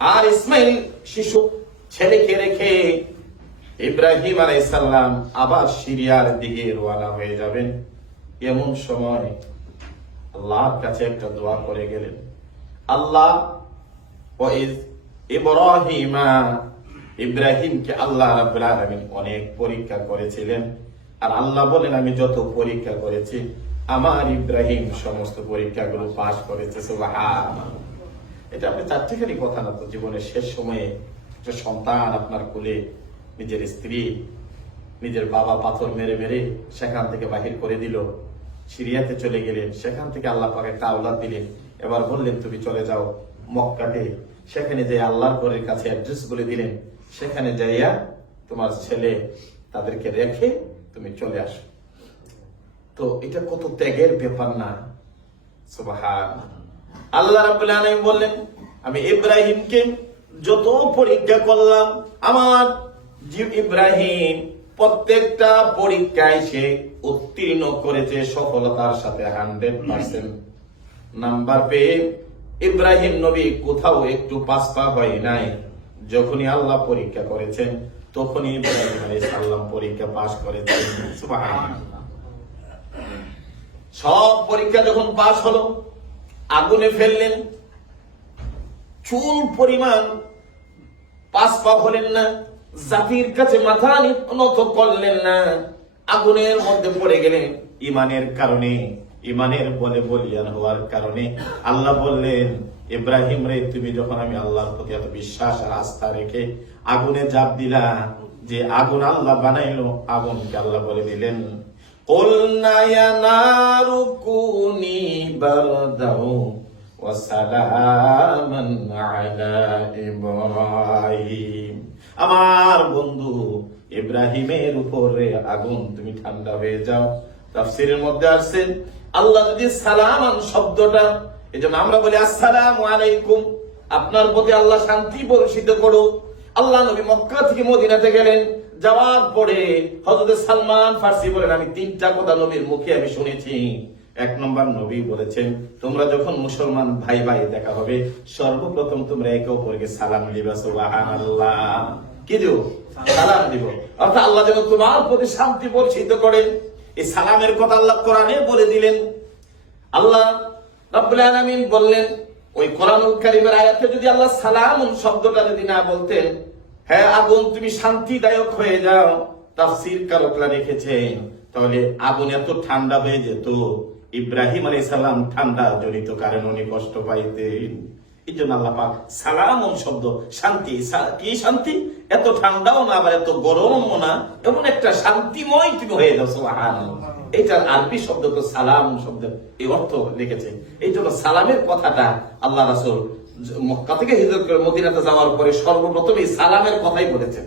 আর ইসমাইল শিশু ছেলেকে রেখে ইব্রাহিম আলাইহিস সালাম আবার সিরিয়ার দিকে রওনা হয়ে যাবেন। এমন সময় আল্লাহর কাছে একটা দোয়া করে গেলেন, আল্লাহ ইব্রাহিমকে আল্লাহ রাব্বুল আলামিন অনেক পরীক্ষা করেছিলেন, আর আল্লাহ বলেন আমি যত পরীক্ষা করেছি আমার ইব্রাহিম সমস্ত পরীক্ষাগুলো পাশ করেছে। সুবহানাল্লাহ। এটা আপনি চারটিখানি কথা না, তো জীবনের শেষ সময়ে একটা সন্তান আপনার কোলে, নিজের স্ত্রী, নিজের বাবা পাথর মেরে মেরে সেখান থেকে বাহির করে দিল, সিরিয়াতে চলে গেলেন, সেখান থেকে আল্লাহ পাক একটা আওলাদ দিলেন, এবার বললেন তুমি চলে যাও মক্কাতে, সেখানে যে আল্লাহর ঘরের কাছে অ্যাড্রেস বলে দিলেন, সেখানে যাইয়া তোমার ছেলে তাদেরকে রেখে তুমি চলে আসো। তো এটা কত ত্যাগের ব্যাপার না? সুবহানাল্লাহ। আল্লাহ রাব্বুল আলামিন বললেন আমি ইব্রাহিমকে যত পরীক্ষা করলাম, আমার ইব্রাহিম প্রত্যেকটা পরীক্ষায় সে উত্তীর্ণ করেছে সফলতার সাথে 100% নাম্বার পেয়ে। ইব্রাহিম নবী কোথাও একটু পাসপা হয় নাই। যখনই আল্লাহ পরীক্ষা করেছেন তখনই ইব্রাহিম আলাইহিস সালাম পরীক্ষা পাস করেছেন। সুবহানাল্লাহ। সব পরীক্ষা যখন পাস হলো, আগুনে ফেললেন, চুল পরিমাণ পাসপা হলেন না, জাতির কাছে মাথা নত করলেন না, আগুনের মধ্যে পড়ে গেলেন। ইমানের কারণে, ইমানের বলে বলিয়ান হওয়ার কারণে আল্লাহ বললেন ইব্রাহিম রে, তুমি যখন আমি আল্লাহর প্রতি এত বিশ্বাস আর আস্থা রেখে আগুনে জাপ দিলা, যে আগুন আল্লাহ বানাইলো, আগুনকে আল্লাহ বলে দিলেন কুলনা ইয়া নারু কুনি বারদাও ওয়া সালামান আলা ইব্রাহিম। আমার বন্ধু ইব্রাহিমের উপরে আগুন তুমি ঠান্ডা হয়ে যাও। তাফসীরের মধ্যে আছে আল্লাহ যদি সালামান শব্দটা, এজন্য আমরা বলি আসসালামু আলাইকুম, আপনার প্রতি আল্লাহ শান্তি বর্ষিত করুক। আল্লাহ নবী মক্কা থেকে মদিনাতে গেলেন, যাওয়ার পরে হযরত সালমান ফারসি বলেন আমি 3টা কথা নবীর মুখে আমি শুনেছি। 1 নম্বর নবী বলেছেন তোমরা যখন মুসলমান ভাই ভাই দেখা হবে সর্বপ্রথম তোমরা একে অপরকে সালাম দিবা। সুবহানাল্লাহ। কি দিও? সালাম দিব। অর্থাৎ আল্লাহ যেন তোমার প্রতি শান্তি বর্ষিত করেন, এই সালামের কথা আল্লাহ কোরআনে বলে দিলেন। আল্লাহ রাব্বুল আলামিন বললেন ওই কোরআনুল কারীমের আয়াতে যদি আল্লাহ সালামুন শব্দটা যদি না বলতেন, হ্যাঁ আগুন তুমি শান্তিদায়ক হয়ে যাও, তাফসীর কারকরা রেখেছেন, তাহলে আগুন এত ঠান্ডা হয়ে যেত। ইব্রাহিম আলাইহিস সালাম ঠান্ডা জড়িত কারণে উনি কষ্ট পাইতেন। এই জন্য আল্লাহ পাক সালামুন শব্দ শান্তি, কি শান্তি? এত ঠান্ডাও না আবার এত গরমও না, এমন একটা শান্তিময় তুমি হয়ে যাও। সুবহানাল্লাহ। এইটার আরবি শব্দ তো সালাম শব্দের এই অর্থ লিখেছে। এই জন্য সালামের কথাটা আল্লাহ রাসূল মক্কা থেকে হিজরত করে মদিনাতে যাওয়ার পরে সর্বপ্রথম এই সালামের কথাই বলেছেন,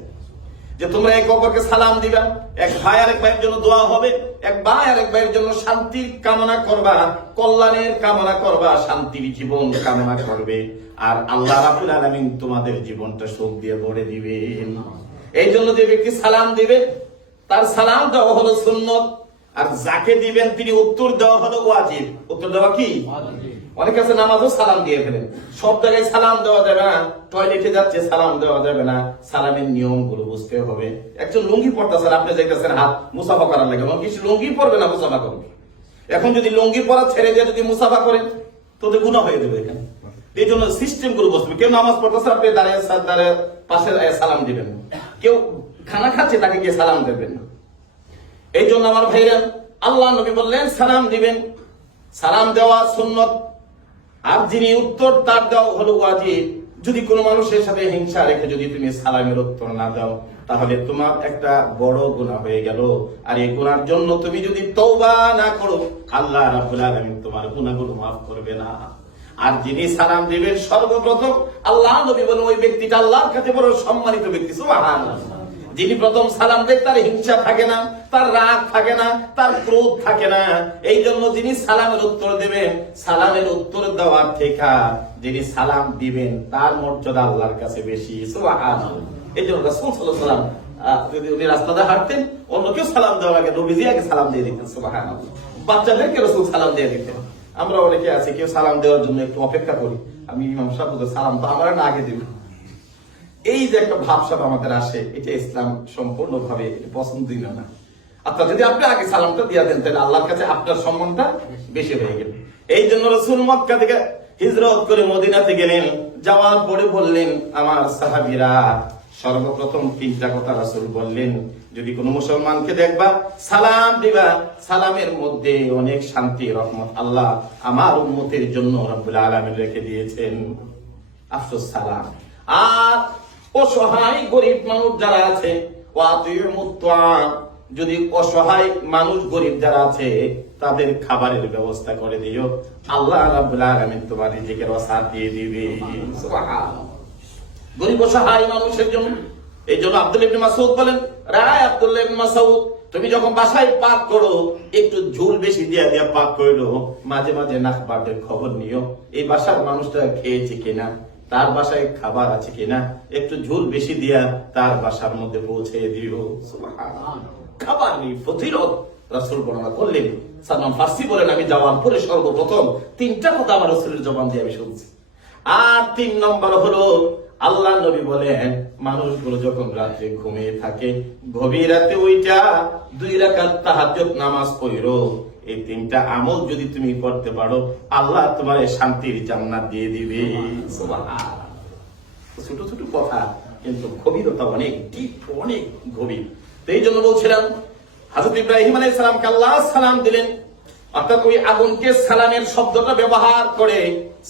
যে তোমরা একে অপরকে সালাম দিবা, এক ভাই আরেক ভাইয়ের জন্য দোয়া হবে, এক ভাই আরেক ভাইয়ের জন্য শান্তির কামনা করবা, কল্যাণের কামনা করবা, শান্তির জীবন কামনা করবে, আর আল্লাহ রাব্বুল আলামিন তোমাদের জীবনটা সুখ দিয়ে ভরে দিবেন। এই জন্য যে ব্যক্তি সালাম দিবে তার সালাম দেওয়া হলো সুন্নত, আর যাকে দিবেন তিনি উত্তর দেওয়া হলো ওয়াজিব। উত্তর দেওয়া কি? অনেক আছে নামাজও সালাম দিয়ে ফেলেন, সব জায়গায় সালাম দেওয়া যাবে না, টয়লেটে যাচ্ছে সালাম দেওয়া যাবে না, সালামের নিয়ম গুলো বুঝতে হবে। একজন লুঙ্গি পড়তেছেন, আপনি যাইতেছেন হাত মুসাফা করার লাগে, কিছু লুঙ্গি পরবে না মুসাফা করবে। এখন যদি লুঙ্গি পরা ছেড়ে দিয়ে যদি মুসাফা করেন তো গুনাহ হয়ে যাবে এখানে। এই জন্য সিস্টেম গুলো বুঝতে হবে। কেউ নামাজ পড়তেছে আপনি দাঁড়িয়ে পাশে সালাম দিবেন, কেউ খানা খাচ্ছে তাকে গিয়ে সালাম দেবেন না। এই জন্য আমার ভাইরা আল্লাহ নবী বললেন সালাম দিবেন, সালাম দেওয়া সুন্নত, আর যিনি উত্তর তার দেওয়া হলো ওয়াজিব। যদি কোনো মানুষের সাথে হিংসা রেখে যদি তুমি সালামের উত্তর না দাও তাহলে তোমার একটা বড় গুনাহ হয়ে গেল, আর এই গুনার জন্য তুমি যদি তওবা না করো আল্লাহ রাব্বুল আলামিন তোমার গুনাহগুলো মাফ করবে না। আর যিনি সালাম দিবেন সর্বপ্রথম আল্লাহ নবী বলেন ওই ব্যক্তিটা আল্লাহর কাছে বড় সম্মানিত ব্যক্তি। সুবহানাল্লাহ। যিনি প্রথম সালাম দেন তার হিংসা থাকে না, তার রাগ থাকে না, তার ক্রোধ থাকে না। এই জন্য যিনি সালামের উত্তর দেবেন, সালামের উত্তর দেওয়ার থেকে যিনি সালাম দিবেন তার মর্যাদা আল্লাহর কাছে বেশি। সুবহানাল্লাহ। এই জন্য রাসূল সাল্লাল্লাহু আলাইহি ওয়াসাল্লাম যদি উনি রাস্তাতে হাঁটতেন অন্য কেউ সালাম দেওয়ার আগে নবীজি আগে সালাম দিয়ে দিতেন। সুবহানাল্লাহ। বাচ্চাদেরকে রাসূল সালাম দিয়ে দিতেন। আমরা অনেকে আছি কেউ সালাম দেওয়ার জন্য একটু অপেক্ষা করি, আমি ইমাম সাহেব সালাম তো আমার না আগে দিব। এই যে একটা ভাবসাব আমাদের আসে, এটা ইসলাম সম্পূর্ণভাবে পছন্দই না। আচ্ছা, যদি আপনি আগে সালামটা দিয়া দেন তাহলে আল্লাহর কাছে আপনার সম্মানটা বেশি হয়ে গেল। এই জন্য রাসূল মক্কা থেকে হিজরত করে মদিনাতে গেলেন। যাওয়ার পরে বললেন, আমার সাহাবীরা, সর্বপ্রথম তিনটা কথা রাসূল বললেন, যদি কোনো মুসলমানকে দেখবা সালাম দিবা, সালামের মধ্যে অনেক শান্তি রহমত আল্লাহ আমার উম্মতের জন্য রব্বুল আলামিন রেখে দিয়েছেন। আফসোস সালাম। আর অসহায় গরিব মানুষ যারা আছে, যদি অসহায় মানুষ গরিব যারা আছে তাদের খাবারের ব্যবস্থা করে দিও, আল্লাহ রাব্বুল আলামিন তোমার রিজিকের ওয়াসাত দিয়ে দিবে। সুবহানাল্লাহ। গরিব অসহায় মানুষের জন্য। এই জন্য আব্দুল্লাহ ইবনে মাসউদ বলেন, রায় আব্দুল্লাহ ইবনে মাসউদ, তুমি যখন বাসায় পাক করো একটু ঝুল বেশি দিয়া দিয়া পাক করলো, মাঝে মাঝে নাখবাটের খবর নিও, এই বাসার মানুষটা খেয়েছে কিনা, তার বাসায় খাবার আছে কিনা, একটু ঝুল বেশি দিয়া তার বাসার মধ্যে পৌঁছে দিও। সুবহানাল্লাহ। খাবার নেই, ফজিলত রাসূল বর্ণনা করলেন। সালমান ফার্সি বলেন, আমি যাওয়ার পরে সর্বপ্রথম তিনটা কথা আমার রাসূলের জবান দিয়ে আমি শুনছি। আর 3 নম্বর হলো, আল্লাহ নবী বলেন, মানুষগুলো যখন রাতে ঘুমিয়ে থাকে, গভীর রাতে ওইটা 2 রাকাত তাহাজ্জুদ নামাজ পড়ো। এই 3টা আমল যদি তুমি করতে পারো, আল্লাহ তোমার শান্তির জান্নাত দিয়ে দিবে। সুবহানাল্লাহ। ছোট ছোট কথা, কিন্তু গভীরতা অনেক ডিপ, অনেক গভীর। এই জন্য বলছিলাম, হযরত ইব্রাহিম আলাইহিস সালামকে আল্লাহ সালাম দিলেন, অর্থাৎ ওই আগুনকে সালামের শব্দটা ব্যবহার করে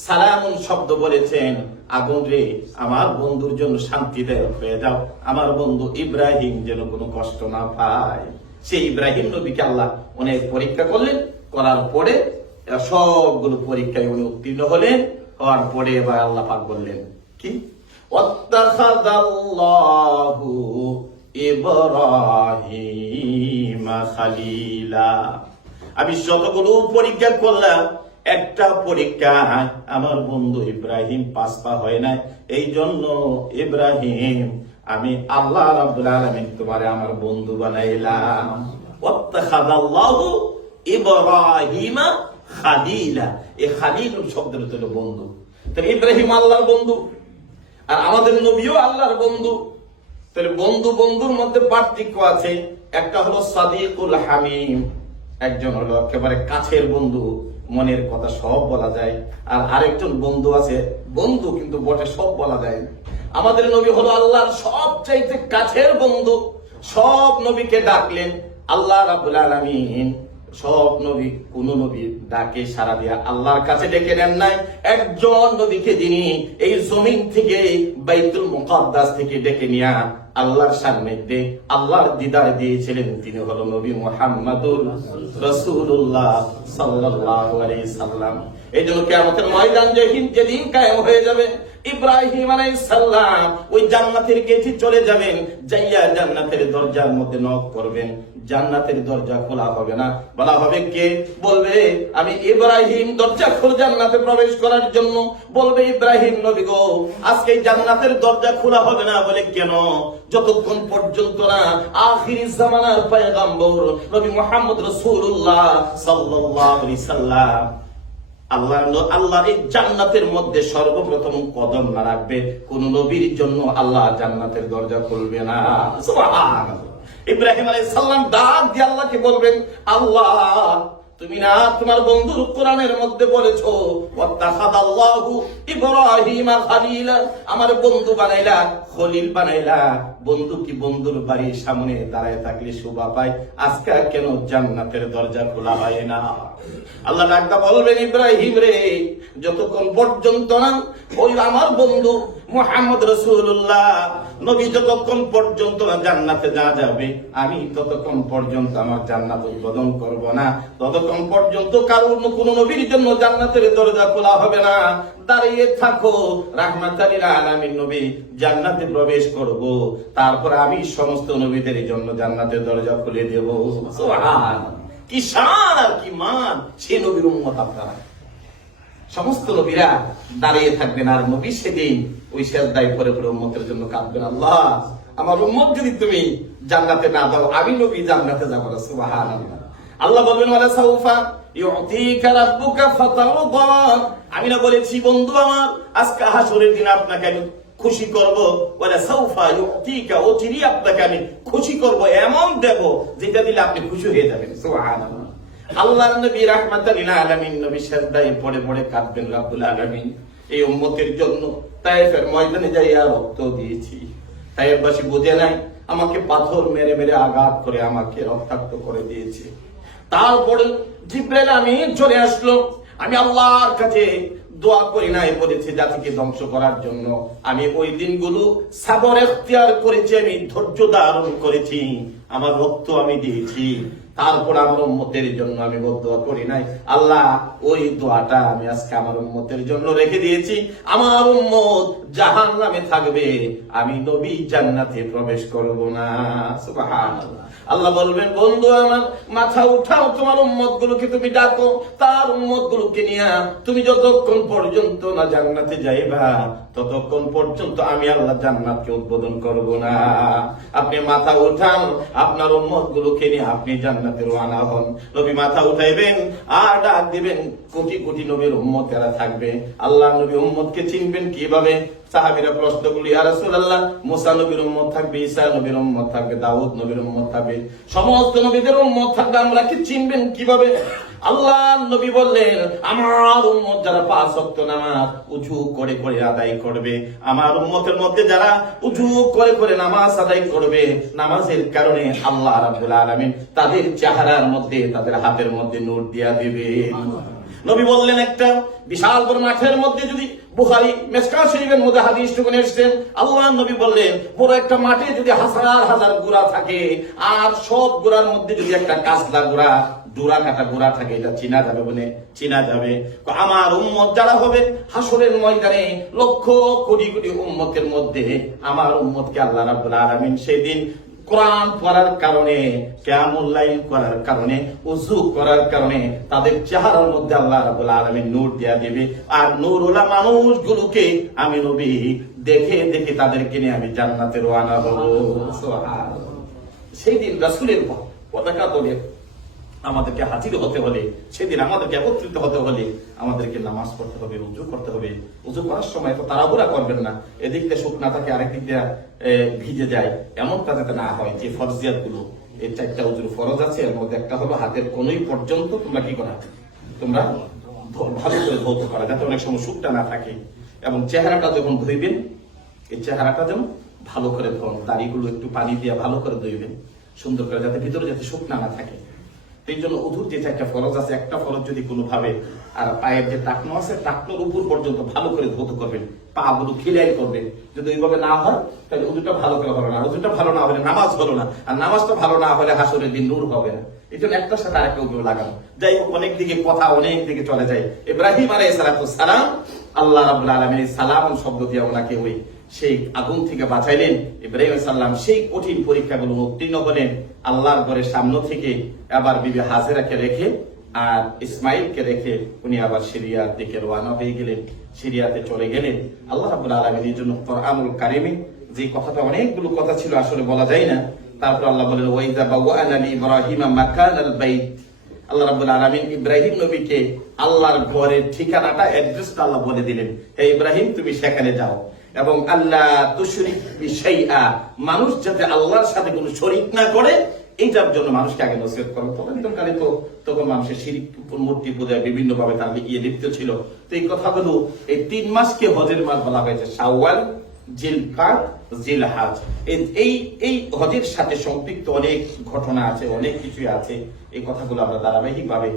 সালামুন শব্দ বলেছেন, আগুন রে আমার বন্ধুর জন্য শান্তিদায়ক হয়ে যাও, আমার বন্ধু ইব্রাহিম যেন কোনো কষ্ট না পায়। সেই ইব্রাহিম নবীকে আল্লাহ অনেক পরীক্ষা করলেন, করার পরে সবগুলো পরীক্ষায় উনি উত্তীর্ণ হলেন। হওয়ার পরে এবার আল্লাহ পাক বললেন কি, ওয়াত্তাখাযাল্লাহু ইব্রাহিমা খালিলা। আমি যতগুলো পরীক্ষা করলাম, একটা পরীক্ষায় আমার বন্ধু ইব্রাহিম পাস পা হয় না। এই জন্য ইব্রাহিম, আমি আল্লাহ রাব্বুল আলামিন তোমারে আমার বন্ধু বানাইলাম। ওয়াত্তাখাযাল্লাহু ইব্রাহিমা খালিলা। এই খালিল শব্দের অর্থ হলো বন্ধু। তাহলে ইব্রাহিম আল্লাহর বন্ধু, আর আমাদের নবীও আল্লাহর বন্ধু। তাহলে বন্ধু বন্ধুর মধ্যে পার্থক্য আছে। একটা হলো সাদিকুল হামিম, একজন হলো একেবারে কাছের বন্ধু, মনের কথা সব বলা যায়। আর আরেকজন বন্ধু আছে, বন্ধু কিন্তু বটে সব বলা যায়। আমাদের নবী হলো আল্লাহর সবচাইতে কাছের বন্ধু। সব নবীকে ডাকলেন আল্লাহ রাব্বুল আলামিন। সব নবী, কোন নবী ডাকে সারা দিয়া আল্লাহর কাছে ডেকে নেন নাই। একজন নবীকে যিনি এই জমিন থেকে বাইতুল মুকাদ্দাস থেকে ডেকে নিয়া আল্লাহর সামনে আল্লাহর দিদার দিয়েছিলেন, তিনি হলো নবী মুহাম্মদুর রাসূলুল্লাহ সাল্লাল্লাহু আলাইহি সাল্লাম। এই জন্য কিয়ামতের ময়দান যেদিন কায়েম হয়ে যাবে, ইব্রাহিম আলাইহিস সালাম ওই জান্নাতের গেটে চলে যাবেন, যাইয়া জান্নাতের দরজার মধ্যে নক করবেন, জান্নাতের দরজা খোলা হবে না। বলা হবে কে? বলবে আমি ইব্রাহিম, দরজা খুলে জান্নাতে প্রবেশ করার জন্য। বলবে ইব্রাহিম নবী গো, আজকে জান্নাতের দরজা খোলা হবে না। বলে কেন? যতক্ষণ পর্যন্ত না আখিরি জামানার পয়গম্বর নবী মুহাম্মদ রাসূলুল্লাহ সাল্লাল্লাহু আলাইহি সাল্লাম আল্লাহ এই জান্নাতের মধ্যে সর্বপ্রথম কদম না রাখবে, কোন নবীর জন্য আল্লাহ জান্নাতের দরজা খুলবে না। সুবহানাল্লাহ। ইব্রাহিম আলাইহিস সালাম ডাক দিয়ে আল্লাহকে বলবেন, আল্লাহ তুমি না তোমার বন্ধুর কোরআনের মধ্যে বলেছো ওয়াত্তাখাযাল্লাহু ইব্রাহিমা খালিলা, আমার বন্ধু বানাইলা, খলিল বানাইলা। বন্ধু কি বন্ধুর বাড়ির সামনে দাঁড়ায় থাকলে শোভা পায়, আজকে কেন জান্নাতের দরজা খোলা হয় না? আল্লাহ ডাকটা বলবেন, ইব্রাহিম রে, যতক্ষণ পর্যন্ত না ওই আমার বন্ধু মুহাম্মদ রাসূলুল্লাহ নবী যতক্ষণ পর্যন্ত না জান্নাতে যা যাবে, আমি ততক্ষণ পর্যন্ত আমার জান্নাত উদ্বোধন করব না। ততক্ষণ পর্যন্ত কারোর কোন নবীর জন্য জান্নাতের দরজা খোলা হবে না। দাঁড়িয়ে থাকো, রাহমাতাল লিল আলামিন নবী জান্নাতে প্রবেশ করব, তারপর আমি সমস্ত নবীদের জন্য জান্নাতের দরজা খুলে দেব। সুবহানাল্লাহ। কি শান আর কি মান সে নবীর উম্মত আপনারা। সমস্ত নবীরা দাঁড়িয়ে থাকবেন, আর নবী সেদিন ওই সেজদায় পড়ে পড়ে উম্মতের জন্য কাঁদবেন, আল্লাহ আমার উম্মত যদি তুমি জান্নাতে না দাও, আমি নবী জান্নাতে যাব না। সুবহানাল্লাহ। আল্লাহ বলবেন ওয়ালা সাউফা ইউতিকা রাব্বুকা ফাতারদা, আমি না বলেছি বন্ধু আমার আজকে হাসরের দিন আপনাকে আমি খুশি করব, ওয়ালা সাউফা ইউতিকা, অচিরেই আপনাকে আমি খুশি করব, এমন দেব যেটা দিলে আপনি খুশি হয়ে যাবেন। সুবহানাল্লাহ। আল্লাহর নবী রাহমাতাল লিল আলামিন নবী সাজদায় পড়ে পড়ে কাঁদবেন, রব্বুল আলামিন এই উম্মতের জন্য তায়েফের ময়দানে যাইয়া রক্ত দিয়েছি, তায়েফবাসী বুঝে নাই আমাকে পাথর মেরে মেরে আঘাত করে আমাকে রক্তাক্ত করে দিয়েছে। তারপরে জিবরাইল আমিন চলে আসলো, আমি আল্লাহর কাছে দোয়া করি নাই বলেছে জাতিকে ধ্বংস করার জন্য, আমি ওই দিনগুলো সাবর এখতিয়ার করেছি, আমি ধৈর্য ধারণ করেছি, আমার রক্ত আমি দিয়েছি, তারপর আমার উম্মতের জন্য আমি বদদোয়া করি নাই। আল্লাহ ওই দোয়াটা আমি আজকে আমার উম্মতের জন্য রেখে দিয়েছি, আমার উম্মত জাহান্নামে থাকবে, আমি নবী জান্নাতে প্রবেশ করব না। সুবহানাল্লাহ। আল্লাহ বলবেন বন্ধু আমার মাথা উঠাও, তোমার উম্মত গুলোকে তুমি ডাকো, তার উম্মত গুলোকে নিয়ে তুমি যতক্ষণ পর্যন্ত না জান্নাতে যাইবা ততক্ষণ পর্যন্ত আমি আল্লাহ জান্নাতকে উদ্বোধন করব না। আপনি মাথা উঠান, আপনার উম্মত গুলোকে নিয়ে আপনি জান্নাতে রওনা হন। নবী মাথা উঠাইবেন আর ডাক দিবেন, কোটি কোটি নবীর উম্মতেরা থাকবে। আল্লাহ নবী উম্মতকে চিনবেন কিভাবে? সাহাবীরা প্রশ্ন করল, ইয়া রাসূলুল্লাহ, মুসা নবীর উম্মত থাকবে, ঈসা নবীর উম্মত থাকবে, দাউদ নবীর উম্মত থাকবে, সমস্ত নবীদের উম্মত থাকবে, আমরা কি চিনবেন কিভাবে? আল্লাহ নবী বললেন, আমার উম্মত যারা 5 ওয়াক্ত নামাজ উজু করে করে আদায় করবে, আমার উম্মতের মধ্যে যারা উজু করে করে নামাজ আদায় করবে, নামাজের কারণে আল্লাহ রাব্বুল আলামিন তাদের চেহারার মধ্যে, তাদের হাতের মধ্যে নূর দিয়া দিবে। নবী বললেন, একটা বিশাল বড় মাঠের মধ্যে যদি, বুখারী মিশকাত শরীফের মধ্যে হাদিস টুকুন এসেছেন, আল্লাহ নবী বললেন বড় একটা মাঠে যদি হাজার হাজার গোড়া থাকে, আর সব গোড়ার মধ্যে যদি একটা কাসলা গোড়া, ডোরা কাটা গোড়া থাকে, এটা চিনা যাবে, বলে চিনা যাবে। আমার উম্মত যারা হবে হাসরের ময়দানে লক্ষ কোটি কোটি উম্মতের মধ্যে আমার উম্মতকে আল্লাহ রাব্বুল আলামিন সেদিন কোরআন পড়ার কারণে, কিয়ামুল লাইল করার কারণে, ওযু করার কারণে তাদের চেহারার মধ্যে আল্লাহ রাব্বুল আলামিন নূর দিয়া দিবে। আর নূরওয়ালা মানুষগুলোকে আমি নবী দেখে দেখে তাদেরকে নিয়ে আমি জান্নাতে রওনা হব। সুবহানাল্লাহ। সেই দিন রাসূলের পতাকা তোলে আমাদেরকে হাজির হতে হলে, সেদিন আমাদেরকে একত্রিত হতে হলে আমাদেরকে নামাজ পড়তে হবে, উজু করতে হবে। উজু করার সময় তো তাড়াহুড়া করবেন না, এদিক দিয়ে শুকনা থাকে আরেক দিক দিয়ে ভিজে যায়, এমনটা যাতে না হয়। যে ফরজিয়াত গুলো, এই 4টা উজুর ফরজ আছে, এর মধ্যে একটা হলো হাতের কোনোই পর্যন্ত তোমরা কি করা, তোমরা ভালো করে ধৌত করা, যাতে অনেক সময় শুকটা না থাকে। এবং চেহারাটা যখন ধুইবেন, এই চেহারাটা যেন ভালো করে ধোন, দাড়িগুলো একটু পানি দিয়ে ভালো করে ধুইবেন সুন্দর করে, যাতে ভিতরে যাতে শুকনা না থাকে। এই জন্য উযুর যে 4টা ফরজ আছে, একটা ফরজ যদি কোনো ভাবে, আর পায়ের যে টাকনো আছে, টাকনোর উপর পর্যন্ত ভালো করে ধৌত করবেন, পা গুলো খিলাই করবেন। যদি ওইভাবে না হয় তাহলে উযুটা ভালো করে হলো না, উযুটা ভালো না হলে নামাজ হলো না, আর নামাজটা ভালো না হলে হাসরের দিন নূর হবে না। এই জন্য একটার সাথে আরেকটা উযু লাগানো। যাই হোক, অনেক দিকে কথা, অনেক দিকে চলে যায়। ইব্রাহিম আলাইহিস সালাম, আল্লাহ রাব্বুল আলামিন সালাম শব্দ দিয়ে ওনাকে ওই সেই আগুন থেকে বাঁচাইলেন। ইব্রাহিম আলাইহিস সালাম সেই কঠিন পরীক্ষাগুলো উত্তীর্ণ হলেন। আল্লাহর ঘরের সামনে থেকে আবার বিবি হাজেরাকে রেখে আর ইসমাইলকে রেখে উনি আবার সিরিয়ার দিকে রওনা হয়ে গেলেন, সিরিয়াতে চলে গেলেন। আল্লাহ রাব্বুল আলামিনের জন্য কোরআনুল কারীমে যে কথাটা, অনেকগুলো কথা ছিল আসলে বলা যায় না। তারপর আল্লাহ বলেন, ওয়াইযা বাওয়ানা লিইব্রাহিমা মাকানাল বাইত, আল্লাহ রাব্বুল আলামিন ইব্রাহিম নবীকে আল্লাহর ঘরের ঠিকানাটা, অ্যাড্রেসটা আল্লাহ বলে দিলেন, হে ইব্রাহিম তুমি সেখানে যাও, এবং আল্লাহ তুশরিক বিশাইআ, মানুষ যাতে আল্লাহর সাথে কোনো শরীক না করে এইটার জন্য মানুষকে আগে নসিহত করো। তখনকালে তো তখন মানুষের শিরিক, মূর্তি পূজায় বিভিন্ন ভাবে তার লিপ্ত ছিল। তো এই কথাগুলো, এই 3 মাসকে হজের মাস বলা হয়েছে, শাওয়াল, জিলকাদ, জিলহজ। এই হজের সাথে সম্পৃক্ত অনেক ঘটনা আছে, অনেক কিছু আছে। এই কথাগুলো আমরা ধারাবাহিক ভাবে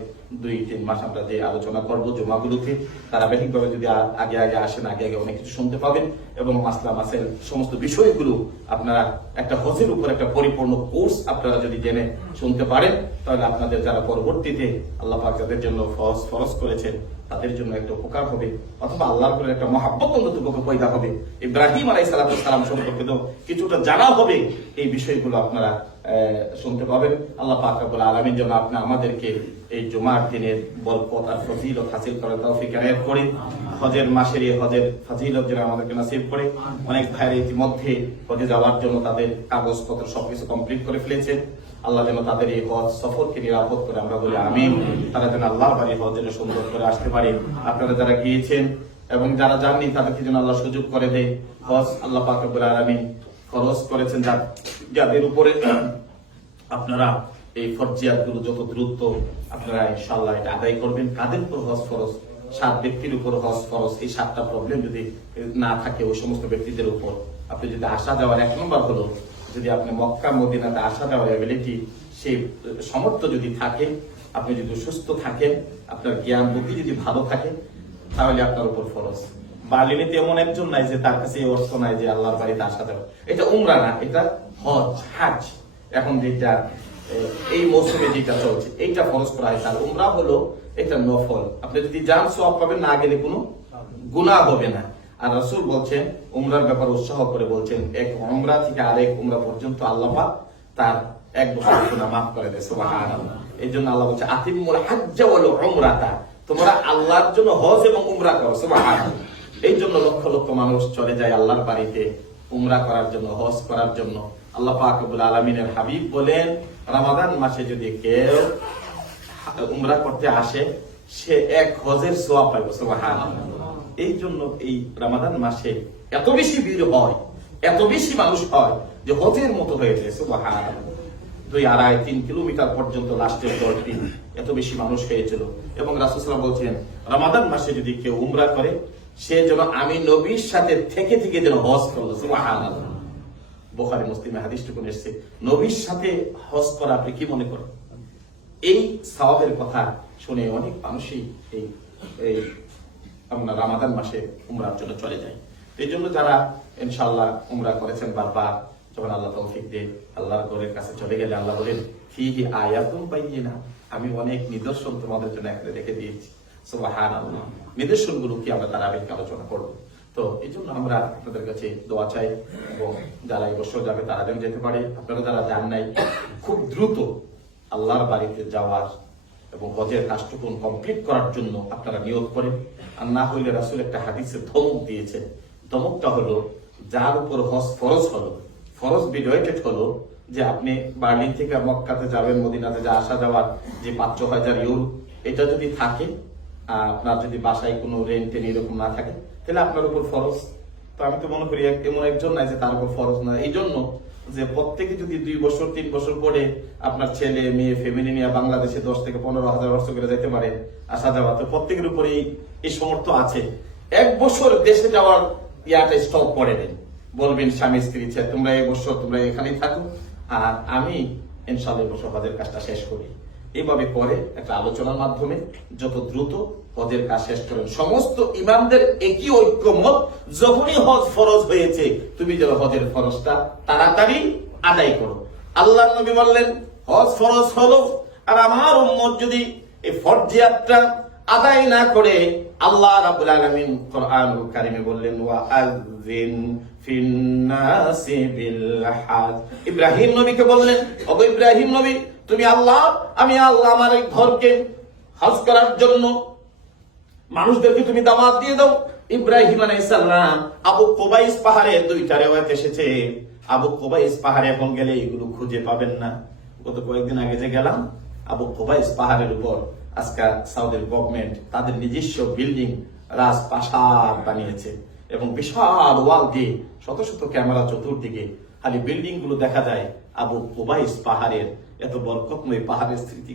2-3 মাস আমরা যে আলোচনা করবো জমাগুলোতে, ধারাবাহিক ভাবে যদি আগে আগে আসেন, আগে আগে অনেক কিছু শুনতে পাবেন। এবং মাসলা মাসেল সমস্ত বিষয়গুলো আপনারা একটা হজের উপর একটা পরিপূর্ণ কোর্স আপনারা যদি জেনে শুনতে পারেন, তাহলে আপনাদের যারা পরবর্তীতে আল্লাহ পাক যাদের জন্য ফরজ করেছেন তাদের জন্য একটা উপকার হবে, অথবা আল্লাহর উপরে একটা মহাব্বত অন্তত পয়দা হবে। ইব্রাহিম আলাইহিস সালাম অন্তত কিছুটা জানা হবে, এই বিষয়গুলো আপনারা শুনতে পাবেন। আল্লাহ পাক রব্বুল আলামিন যেন আপনি আমাদেরকে এই জুমার দিনের বরকত আর ফজিলত হাসিল করার তৌফিক এনায়েত করে, হজের মাসের এই হজের ফজিলত যেন আমাদেরকে নসিব করে। অনেক ভাইয়ের ইতিমধ্যে হজে যাওয়ার জন্য তাদের কাগজপত্র সবকিছু কমপ্লিট করে ফেলেছেন। আল্লাহ যেন তাদের এই হজ সফরকে নিরাপদ করে, আমরা বলি আমিন। তারা যেন আল্লাহর বাড়ি হজ যেন সুন্দর করে আসতে পারে। আপনারা যারা গিয়েছেন এবং যারা যাননি তাদেরকে যেন আল্লাহ সুযোগ করে দেয়। হজ আল্লাহ পাক রব্বুল আলামিন ফরজ করেছেন যাদের উপরে, আপনারা এই ফরজিয়াত গুলো যত দ্রুত আপনারা ইনশাআল্লাহ এটা আদায় করবেন। কাদের উপর হজ ফরজ? 7 ব্যক্তির উপর হজ ফরজ। এই 7টা প্রবলেম যদি না থাকে ওই সমস্ত ব্যক্তিদের উপর, আপনি যদি আসা যাওয়ার 1 নম্বর হলো, যদি আপনি মক্কা মদিনাতে আসা যাওয়ার এবিলিটি, সেই সামর্থ্য যদি থাকে, আপনি যদি সুস্থ থাকেন, আপনার জ্ঞান বুদ্ধি যদি ভালো থাকে, তাহলে আপনার উপর ফরজ। বার্লিনেতে এমন একজন নাই যে তার কাছে এই অর্থ নাই যে আল্লাহর বাড়িতে আসা যাবে। এটা উমরা না, এটা হজ, হাজ। এখন যেটা এই মৌসুমে যেটা চলছে এইটা ফরজ করা হয়েছে। আর উমরা হলো এটা নফল, আপনি যদি যান সওয়াব পাবেন, না গেলে কোনো গুনাহ হবে না। আর রাসূল বলছেন, উমরার ব্যাপারে উৎসাহ করে বলছেন, এক উমরা থেকে আরেক উমরা পর্যন্ত আল্লাহ পাক তার 1 বছর গুনাহ মাফ করে দেয়। সুবহানাল্লাহ। এই জন্য আল্লাহ বলছে আতিমুল হাজ্জা ওয়াল উমরাতা, তোমরা আল্লাহর জন্য হজ এবং উমরা করো। সুবহানাল্লাহ। এই জন্য লক্ষ লক্ষ মানুষ চলে যায় আল্লাহর বাড়িতে উমরা করার জন্য, হজ করার জন্য। আল্লাহ পাক রব্বুল আলামিনের হাবিব বলেন, রমাদান মাসে যদি কেউ উমরা করতে আসে, সে 1 হজের সওয়াব পাবে। সুবহানাল্লাহ। এই জন্য এই রমাদান মাসে এত বেশি ভিড় হয়, এত বেশি মানুষ হয় যে হজের মতো হয়ে যায়। সুবহানাল্লাহ। 2, 2.5, 3 কিলোমিটার পর্যন্ত লাস্টের দলটি এত বেশি মানুষ হয়েছিল। এবং রাসূল সাল্লাল্লাহু আলাইহি ওয়াসাল্লাম বলছেন, রমাদান মাসে যদি কেউ উমরা করে, সে যেন আমি নবীর সাথে থেকে যেন হজ করলো। সুবহানাল্লাহ। বুখারী মুসলিমে হাদিসটুকু এসেছে। নবীর সাথে হজ করা আপনি কি মনে করেন? এই সওয়াবের কথা শুনে অনেক মানুষই এই আমরা রমাদান মাসে উমরার জন্য চলে যাই। এই জন্য যারা ইনশাআল্লাহ উমরা করেছেন বারবার, যখন আল্লাহ তৌফিক দেন, আল্লাহর ঘরের কাছে চলে গেলে আল্লাহ বলেন, ফিহি আয়াতুন বাইয়িনা, আমি অনেক নিদর্শন তোমাদের জন্য এখানে রেখে দিয়েছি। সুবহানাল্লাহ। নিদর্শনগুলো কি আমরা তারাবিতে আলোচনা করব। তো এই জন্য আমরা আপনাদের কাছে দোয়া চাই, এবং যারা এই বছর যাবে তারা যেন যেতে পারে। আপনারা যারা যান নাই, খুব দ্রুত আল্লাহর বাড়িতে যাওয়ার এবং হজের কাজটুকু কমপ্লিট করার জন্য আপনারা নিয়ত করেন। আর না হইলে রাসূল একটা হাদিসে ধমক দিয়েছেন। ধমকটা হলো, যার উপর হজ ফরজ হলো, ফরজ বিডয়েটেড হলো, যে আপনি বার্লিন থেকে মক্কাতে যাবেন, মদিনাতে যা আসা যাওয়ার যে ৫,০০০ ইউরো, এটা যদি থাকে, আপনার যদি বাসায় কোনো রেন্ট এরকম না থাকে, তাহলে আপনার উপর ফরজ। তো আমি তো মনে করি এমন একজন নাই যে তার উপর ফরজ না। এই জন্য যে প্রত্যেকে যদি 2 বছর 3 বছর পরে আপনার ছেলে মেয়ে ফ্যামিলি নিয়ে বাংলাদেশে 10 থেকে 15,000 বছর করে যেতে পারে আসা যাওয়া, তো প্রত্যেকের উপরে এই সামর্থ্য আছে। 1 বছর দেশে যাওয়ার ইয়াটা স্টপ করে দেন, বলবেন স্বামী স্ত্রী, তোমরা এই বছর তোমরা এখানেই থাকো, আর আমি ইনশাআল্লাহ এই বছর হজের কাজটা শেষ করি। এইভাবে করে একটা আলোচনার মাধ্যমে যত দ্রুত হজের কাজ শেষ করেন। সমস্ত ইমামদের একই ঐক্যমত, যখনই হজ ফরজ হয়েছে, তুমি যেন হজের ফরজটা তাড়াতাড়ি আদায় করো। আল্লাহর নবী বললেন, হজ ফরজ হলো, আর আমার উম্মত যদি এই ফরজিয়াতটা আদায় না করে, আল্লাহ রাব্বুল আলামিন কোরআনুল কারীমে বললেন, ওয়া আযিন ফিন্নাসি বিল হাজ। ইব্রাহিম নবীকে বললেন, ওগো ইব্রাহিম নবী, তুমি আল্লাহ, আমি আল্লাহ, আমার এই ঘরকে হজ করার জন্য মানুষদেরকে তুমি দাওয়াত দিয়ে দাও। ইব্রাহিম আলাইহিস সালাম আবু কুবাইস পাহাড়ে 2টা রিওয়ায়াত এসেছে। আবু কুবাইস পাহাড়ে এখন গেলে এগুলো খুঁজে পাবেন না। গত কয়েকদিন আগে যে গেলাম, আবু কুবাইস পাহাড়ের উপর আজকে সৌদির গভর্নমেন্ট তাদের নিজস্ব বিল্ডিং রাজপ্রাসাদ বানিয়েছে, এবং বিশাল ওয়াল দিয়ে শত শত ক্যামেরা চতুর্দিকে, খালি বিল্ডিং গুলো দেখা যায়। আবু কুবাইস পাহাড়ের এত বরকতময় পাহাড়ের স্মৃতি